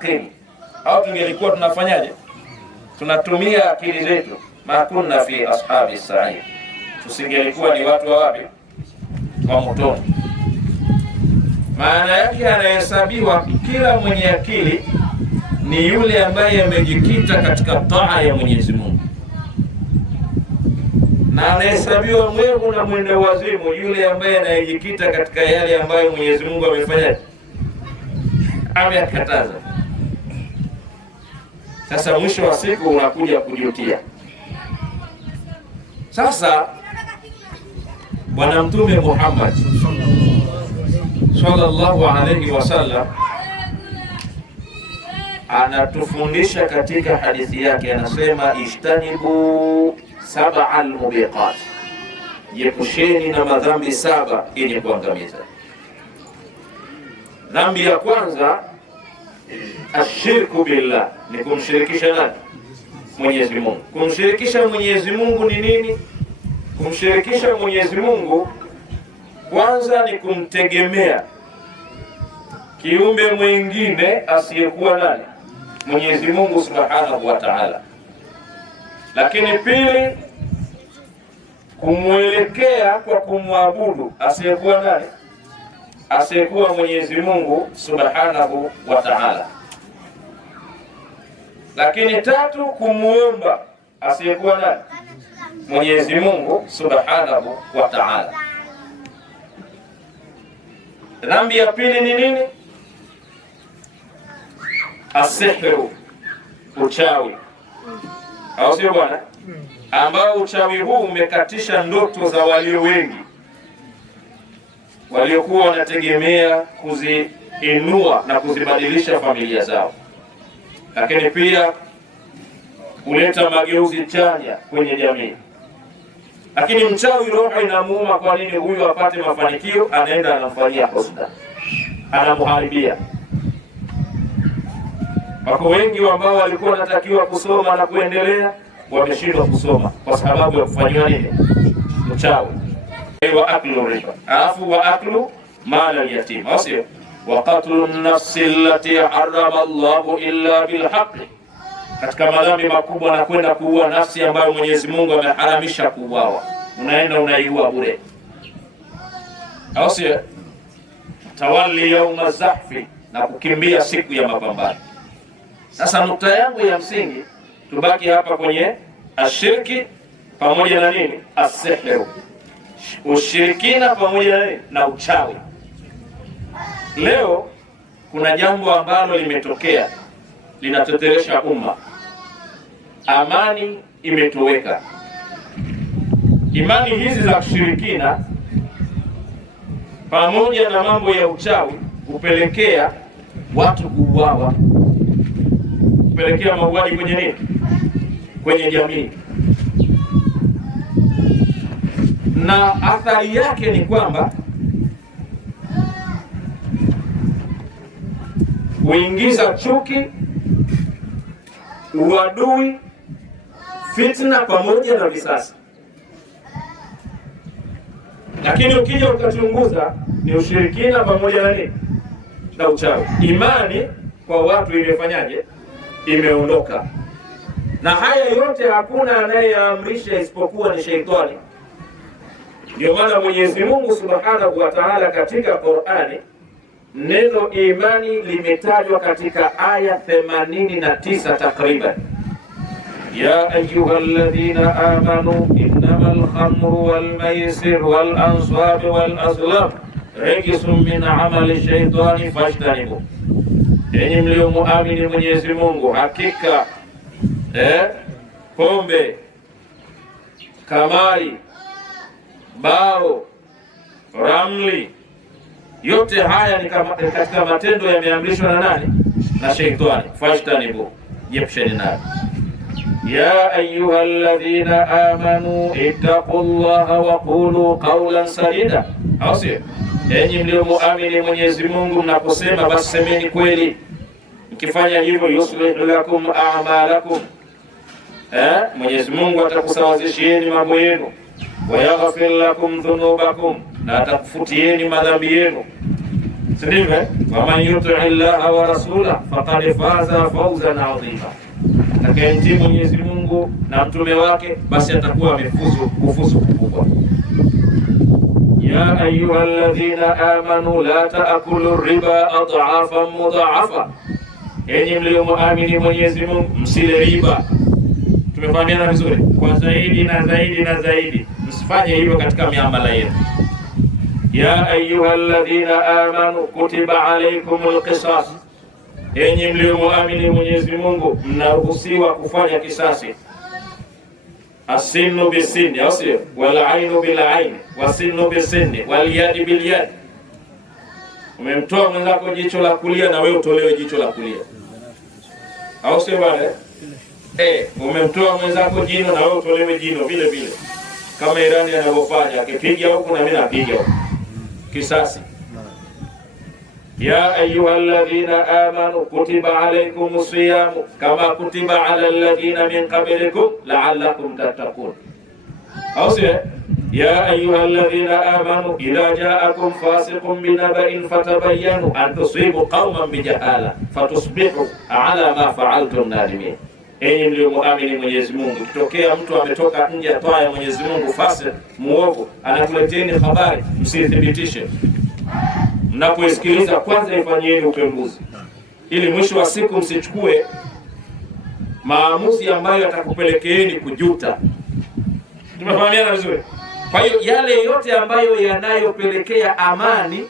naqil, au tungelikuwa tunafanyaje? Tunatumia akili zetu, ma kunna fi ashabi sa'ir, tusingelikuwa ni watu wa wapi? Wa motoni. Maana yake anahesabiwa kila mwenye akili ni yule ambaye amejikita katika taa ya Mwenyezi Mungu, na anahesabiwa mwevu na mwenda wazimu yule ambaye anayejikita katika yale ambayo Mwenyezi Mungu amefanya, ameyakataza. Sasa mwisho wa siku unakuja kujutia. Sasa Bwana Mtume Muhammad sallallahu alayhi wasallam anatufundisha katika hadithi yake, anasema ishtanibu sab'al mubiqat, jiepusheni na madhambi saba yenye kuangamiza. Dhambi ya kwanza ashirku billah, ni kumshirikisha nani? Mwenyezi Mungu. Kumshirikisha Mwenyezi Mungu ni nini? Kumshirikisha Mwenyezi Mungu kwanza ni kumtegemea kiumbe mwingine asiyekuwa nani? Mwenyezi Mungu Subhanahu wa Ta'ala. Lakini pili, kumwelekea kwa kumwabudu asiyekuwa nani? Asiyekuwa Mwenyezi Mungu Subhanahu wa Ta'ala. Lakini tatu, kumuomba asiyekuwa nani? Mwenyezi Mungu Subhanahu wa Ta'ala. Dhambi ya pili ni nini? Asihru, uchawi, au sio bwana? Ambao uchawi huu umekatisha ndoto za walio wengi waliokuwa wanategemea kuziinua na kuzibadilisha familia zao, lakini pia kuleta mageuzi chanya kwenye jamii. Lakini mchawi roho inamuuma. Kwa nini? Huyu apate mafanikio, anaenda anamfanyia husda, anamharibia. Wako wengi ambao walikuwa wanatakiwa kusoma na kuendelea, wameshindwa kusoma kwa sababu ya kufanywa nini? Mchawi. Wa aklu riba, alafu wa aklu mala yatim, au sio? Wa qatlu an-nafsi allati harrama Allahu illa bil haqq, katika madhambi makubwa na kwenda kuua nafsi ambayo Mwenyezi Mungu ameharamisha kuuawa, unaenda unaiua bure, au sio? Tawalli yauma zahfi, na kukimbia siku ya mapambano. Sasa nukta yangu ya msingi, tubaki hapa kwenye ashirki pamoja na nini? Asihru, ushirikina pamoja na nini? Na uchawi. Leo kuna jambo ambalo limetokea linateteresha umma. Amani imetoweka. Imani hizi za kushirikina pamoja na mambo ya uchawi kupelekea watu kuuawa, kupelekea mauaji kwenye nini? Kwenye jamii. Na athari yake ni kwamba kuingiza chuki, uadui, fitna pamoja na visasi. Lakini ukija ukachunguza, ni ushirikina pamoja na nini? Na uchawi. Imani kwa watu imefanyaje? Imeondoka. Na haya yote hakuna anayeamrisha isipokuwa ni Sheitani. Ndio maana Mwenyezi Mungu Subhanahu wa Ta'ala katika Qur'ani neno imani limetajwa katika aya 89 takriban. Ya ayyuhalladhina amanu innamal khamru wal maisir wal ansab wal azlam rijsun min amali shaytani fajtanibu, enyi mliomuamini Mwenyezi Mungu, hakika pombe, kamari, bao, ramli, yote haya ni katika matendo yameamrishwa na nani? Na Sheitani. Fajtanibu, jepsheni nayo. Ya ayyuhalladhina amanu ittaqullaha wa qulu qawlan sadida, au sio? Enyi mliomuamini Mwenyezi Mungu, mnaposema basi semeni kweli. Mkifanya hivyo, yuslih lakum a'malakum, Mwenyezi Mungu atakusawazishieni mambo yenu, wa yaghfir lakum dhunubakum, na atakufutieni madhambi yenu. Sindivyo? Waman yuti llaha wa rasula faqad faza fawzan adhima, atakayemtii Mwenyezi Mungu na mtume wake basi atakuwa amefuzu kufuzu kubwa. Ya ayuha alladhina amanu la taakulu riba adhafan mudhaafa, enyi mliomuamini Mwenyezi Mungu msile riba. Tumefahamiana vizuri? Kwa zaidi na zaidi na zaidi, msifanye hivyo katika miamala yenu. Ya ayuha alladhina amanu kutiba alaykumul qisas, enyi mliomuamini Mwenyezi Mungu mnaruhusiwa kufanya kisasi. Asinu bisini, au sio? Wal ainu bil aini, wasinu bisini, wal yadi bil yadi. Umemtoa mwenzako jicho la kulia na wewe utolewe jicho la kulia, au sio bwana? Umemtoa mwenzako jino na wewe utolewe jino vile vile, kama Irani anavyofanya, akipiga huku na mimi napiga huku, kisasi. Ya ayuha alladhina amanu kutiba alaykumus siyam kama kutiba ala alladhina min qablikum la'allakum tattaqun, au sio? Ya ayuha alladhina amanu idha ja'akum fasiqun binaba'in fatabayyanu an tusibu qauman bijahala fatusbihu ala ma fa'altum nadimin. Enyi mliomuamini Mwenyezi Mungu, kitokea mtu ametoka nje ya toa ya Mwenyezi Mungu, fasik muovu, anakuleteni habari, msithibitishe. Mnapoisikiliza kwanza ifanyeni upembuzi, ili mwisho wa siku msichukue maamuzi ambayo yatakupelekeeni kujuta. Tumefahamiana vizuri? Kwa hiyo yale yote ambayo yanayopelekea amani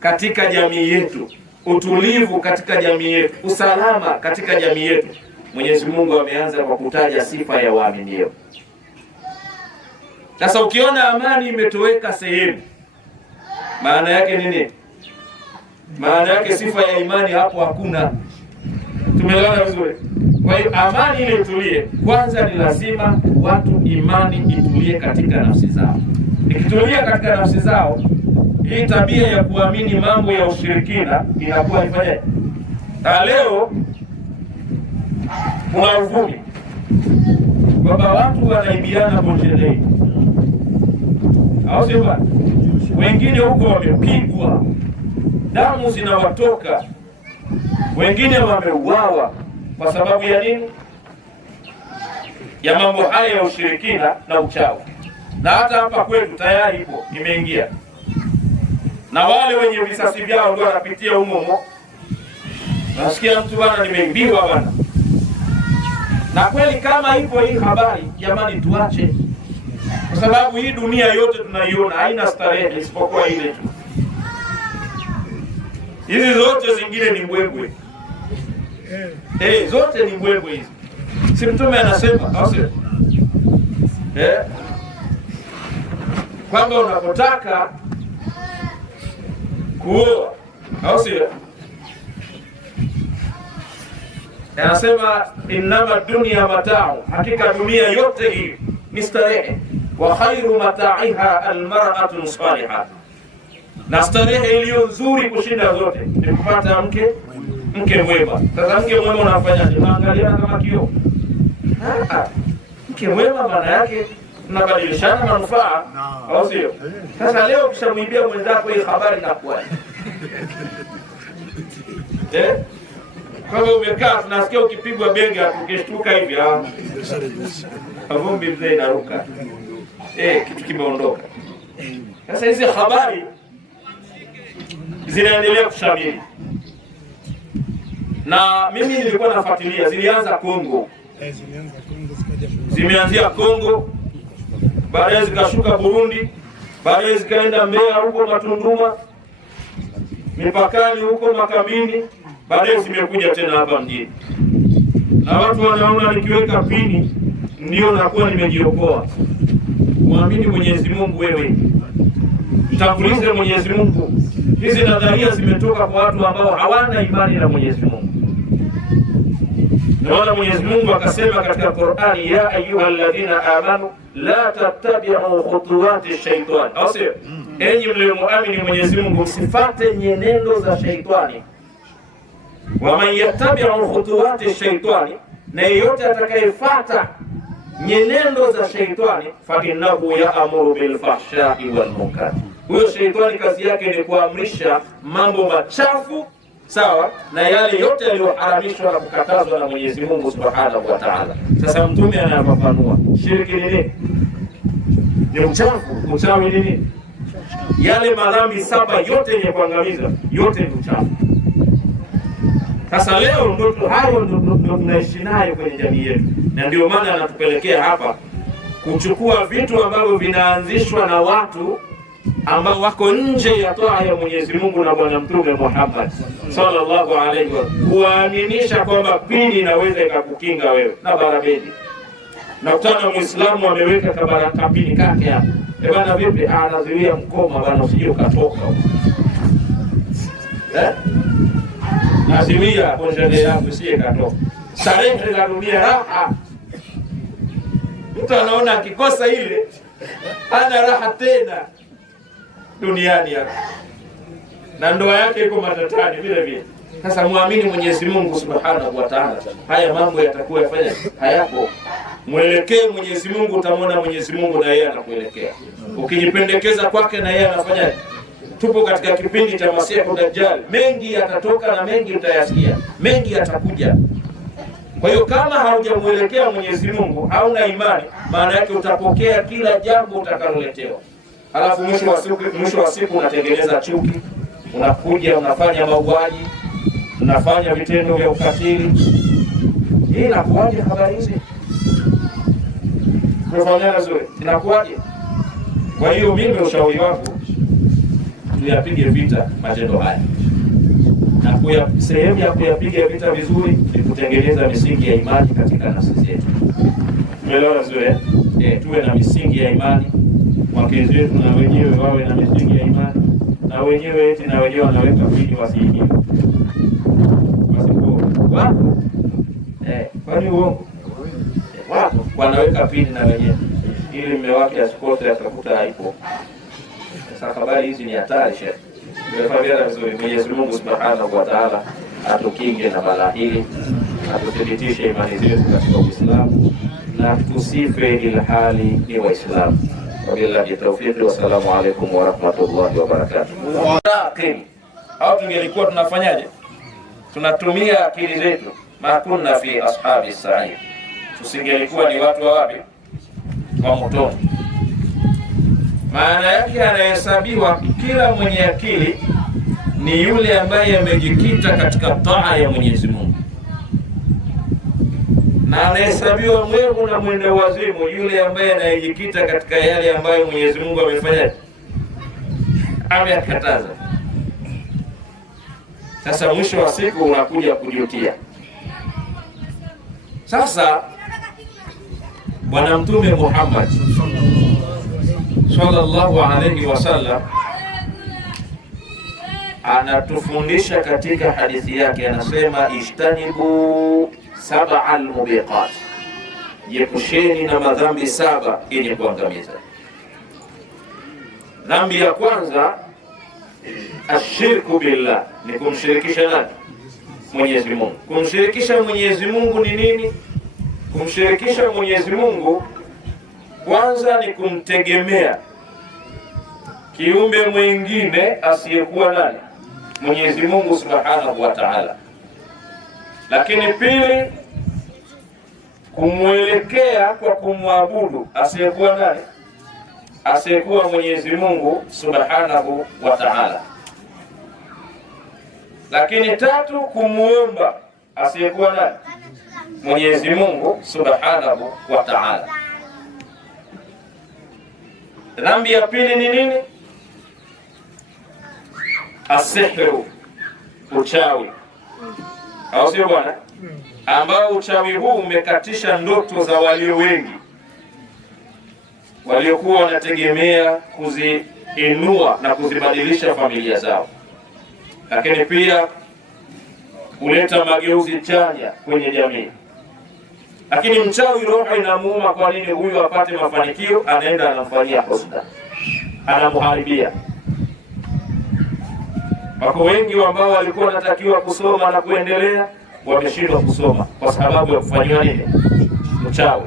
katika jamii yetu, utulivu katika jamii yetu, usalama katika jamii yetu, Mwenyezi Mungu ameanza kwa kutaja sifa ya waaminio. Sasa ukiona amani imetoweka sehemu, maana yake nini? Maana yake sifa ya imani hapo hakuna. Tumeelewana vizuri? Kwa hiyo amani ile itulie, kwanza ni lazima watu imani itulie katika nafsi zao. Ikitulia katika nafsi zao, hii tabia ya kuamini mambo ya ushirikina inakuwa ifanye. Leo kuna uvumi kwamba watu wanaibiana Boshedei, au sio? Wengine huko wamepigwa, damu zinawatoka, wengine wameuawa kwa sababu ya nini? Ya mambo haya ya ushirikina na uchawi. Na hata hapa kwetu tayari ipo, imeingia, na wale wenye visasi vyao ndio wanapitia humo. Nasikia mtu bwana, nimeibiwa bwana. Na kweli kama ipo hii habari, jamani, tuache, kwa sababu hii dunia yote tunaiona haina starehe isipokuwa ile tu. Hizi zote zingine ni mbwembwe. Zote ni mbwembwe hizi. Si Mtume anasema, au sio? Kwamba unapotaka kuoa, au sio? Anasema innama dunya mata'u, hakika dunia yote hii ni starehe. Wa khairu mata'iha almar'atu salihah, na starehe iliyo nzuri kushinda zote ni kupata mke mwema. Sasa mke mwema unafanyaje? Unaangalia kama kioo? Mke mwema maana yake tunabadilishana manufaa, au sio? Sasa leo ukishamwibia mwenzako hii habari inakuwa kama umekaa tunasikia ukipigwa bega ukishtuka hivi, vumbi mzee inaruka, kitu kimeondoka. Sasa hizi habari zinaendelea kushamiri, na mimi nilikuwa nafuatilia. Zilianza Kongo, zimeanzia Kongo, baadaye zikashuka Burundi, baadaye zikaenda Mbeya huko Matunduma, mipakani huko makambini, baadaye zimekuja tena hapa mjini. Na watu wanaona nikiweka pini ndio nakuwa nimejiokoa. Muamini Mwenyezi Mungu wewe, mtangulize Mwenyezi Mungu. Hizi nadharia zimetoka kwa watu ambao hawana imani na Mwenyezi Mungu. Na Mwenyezi Mungu akasema katika Qur'ani, ya ayyuhalladhina amanu la tattabi'u khutuwati shaytan, au sio? Enyi mliomuamini Mwenyezi Mungu, msifuate nyenendo za shaitani. Wa man yattabi'u khutuwati shaytani, na yeyote atakayefuata nyenendo za shaitani, fa innahu ya'muru bil fahsha'i wal munkar, Huyo sheitani kazi yake ni kuamrisha mambo machafu, sawa, na yale yote yaliyoharamishwa na kukatazwa na Mwenyezi Mungu Subhanahu wa Ta'ala. Sasa Mtume anafafanua shirki ni nini? Ni uchafu. Uchawi ni nini? Yale madhambi 7 yote yenye kuangamiza, yote ni uchafu. Sasa leo ndio hayo ndio tunaishi nayo kwenye jamii yetu, na ndio maana anatupelekea hapa kuchukua vitu ambavyo vinaanzishwa na watu ambao wako nje ya toa ya Mwenyezi Mungu na Bwana Mtume Muhammad sallallahu alaihi wasallam, kuaminisha kwamba pini inaweza ikakukinga wewe na barabedi. Na kutana Muislamu ameweka kabaraka pini kake hapa, bwana vipi, anazuia mkoma bwana, usije ukatoka naziwia konjele yangu usije katoka. Starehe za dunia raha, mtu anaona akikosa ile ana raha tena duniani hapa, na ndoa yake iko matatani vile vile. Sasa muamini Mwenyezi Mungu Subhanahu wa Ta'ala, haya mambo yatakuwa yafanya hayapo. Mwelekee Mwenyezi Mungu, utamwona Mwenyezi Mungu na yeye anakuelekea. Ukijipendekeza kwake na yeye anafanya. Tupo katika kipindi cha Masihu Dajjal, mengi yatatoka na mengi utayasikia, mengi yatakuja. Kwa hiyo kama haujamuelekea Mwenyezi Mungu, hauna imani, maana yake utapokea kila jambo utakaloletewa. Halafu mwisho wa siku unatengeneza chuki, unakuja unafanya mauaji, unafanya vitendo vya ukatili. Hii inakuwaje habari hizi? Tunafanya nzuri, inakuwaje? Kwa hiyo mimi ushauri wangu tuyapige vita matendo haya. Na sehemu ya kuyapiga vita vizuri ni kutengeneza misingi ya imani katika nafsi zetu. Tumeelewana vizuri? Tuwe na misingi ya imani. Wake zetu na wenyewe wawe na misingi ya imani. Na wenyewe eti na wenyewe wanaweka pili wasiingie. Wasipo. Wapo. Kwani uongo? Wapo wanaweka pili na wenyewe ili mume wake asikose atakuta haipo. Sasa habari hizi ni hatari shehe. Tumefahamiana vizuri. Mwenyezi Mungu Subhanahu wa Ta'ala atukinge na balaa hili, atuthibitishe imani zetu katika Uislamu na tusife ilhali ni Waislamu. Wabillahi tawfiq, wassalamu alaykum wa rahmatullahi wa barakatuh. Au tungelikuwa tunafanyaje? Tunatumia akili zetu, ma kunna fi ashabi sa'id, tusingelikuwa ni watu wa wapi? Wa motoni. Maana yake anahesabiwa kila mwenye akili ni yule ambaye amejikita katika taa ya Mwenyezi Mungu, na anahesabiwa mwevu na mwende wazimu yule ambaye anayejikita katika yale ambayo Mwenyezi Mungu amefanya, amekataza. Sasa mwisho wa siku unakuja kujutia. Sasa Bwana Mtume Muhammad sallallahu alayhi wasallam anatufundisha katika hadithi yake, anasema ishtanibu 7 mubiqat, jiepusheni na madhambi 7 yenye kuangamiza. Dhambi ya kwanza ashirku billah, ni kumshirikisha nani? Mwenyezi Mungu. Kumshirikisha Mwenyezi Mungu ni nini? Kumshirikisha Mwenyezi Mungu kwanza ni kumtegemea kiumbe mwingine asiyekuwa nani? Mwenyezi Mungu Subhanahu wa Ta'ala. Lakini pili, kumwelekea kwa kumwabudu asiyekuwa nani? Asiyekuwa Mwenyezi Mungu Subhanahu wa Ta'ala. Lakini tatu, kumuomba asiyekuwa nani? Mwenyezi Mungu Subhanahu wa Ta'ala. Dhambi ya pili ni nini? Asihru, uchawi. Au sio bwana? Ambao uchawi huu umekatisha ndoto za walio wengi waliokuwa wanategemea kuziinua na kuzibadilisha familia zao, lakini pia kuleta mageuzi chanya kwenye jamii. Lakini mchawi roho inamuuma. Kwa nini? Huyu apate mafanikio, anaenda anamfanyia husda, anamharibia. Wako wengi ambao walikuwa wanatakiwa kusoma na kuendelea, wameshindwa kusoma kwa sababu ya kufanywa nini? Mchawi.